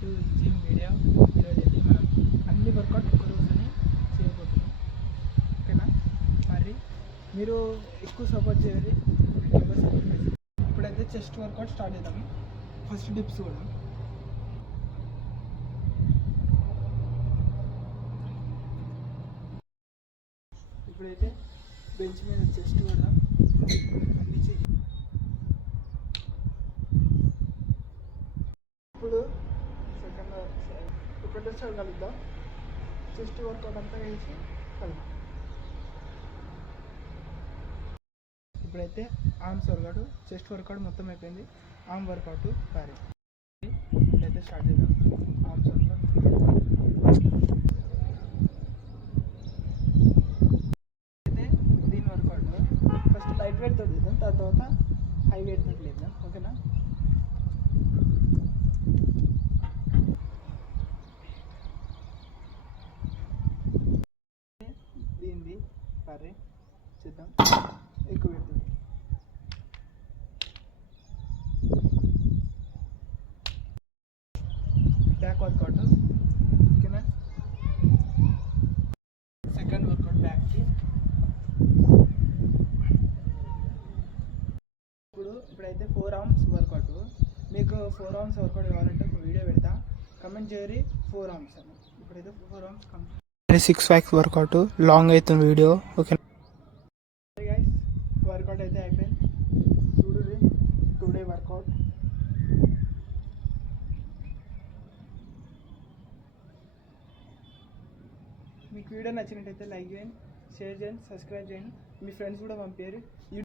To gym video. ఈరోజు అయితే మనం అన్ని వర్కౌట్ ఒక్క రోజుని చేయబోతున్నాం, ఓకేనా? మరి మీరు ఎక్కువ సపోర్ట్ చేయాలి, ఎవరు సపోర్ట్ చేసి. ఇప్పుడైతే చెస్ట్ వర్కౌట్ స్టార్ట్ చేద్దాం. ఫస్ట్ డిప్స్ కూడా. ఇప్పుడైతే బెంచ్ మీద చెస్ట్ కూడా అన్ని చేయి. ఇప్పుడు ఒకటేసారి కలుద్దాం. చెస్ట్ వర్కౌట్ అంతా వేసి కలుద్దాం. ఇప్పుడైతే ఆర్మ్స్ వర్కౌట్, చెస్ట్ వర్కౌట్ మొత్తం అయిపోయింది. Arm workout sorry. ఇప్పుడైతే స్టార్ట్ చేద్దాం. ఆర్మ్స్ వర్కౌట్ అయితే దీని వర్కౌట్ ఫస్ట్ లైట్ వెయిట్తో చేద్దాం, తర్వాత హై వెయిట్తో చేద్దాం, ఓకేనా? దీనిది సరే చేద్దాం, ఎక్కువ పెడుతుంది. బ్యాక్ వర్కౌట్, ఓకేనా? సెకండ్ వర్కౌట్ బ్యాక్కి. ఇప్పుడైతే 4 ఆర్మ్స్ వర్కౌట్. మీకు 4 ఆర్మ్స్ వర్కౌట్ కావాలంటే ఒక వీడియో పెడతా, కమెంట్ చేయరి 4 ఆర్మ్స్ అని. ఇప్పుడైతే 4 arms complete. 6 packs workout long అవుతుంది వీడియో, ఓకే గైస్? వర్కౌట్ అయితే అయిపోయింది. చూడండి టుడే వర్కౌట్. మీకు వీడియో నచ్చినట్టయితే లైక్ చేయండి, షేర్ చేయండి, సబ్స్క్రైబ్ చేయండి, మీ ఫ్రెండ్స్ కూడా పంపించారు.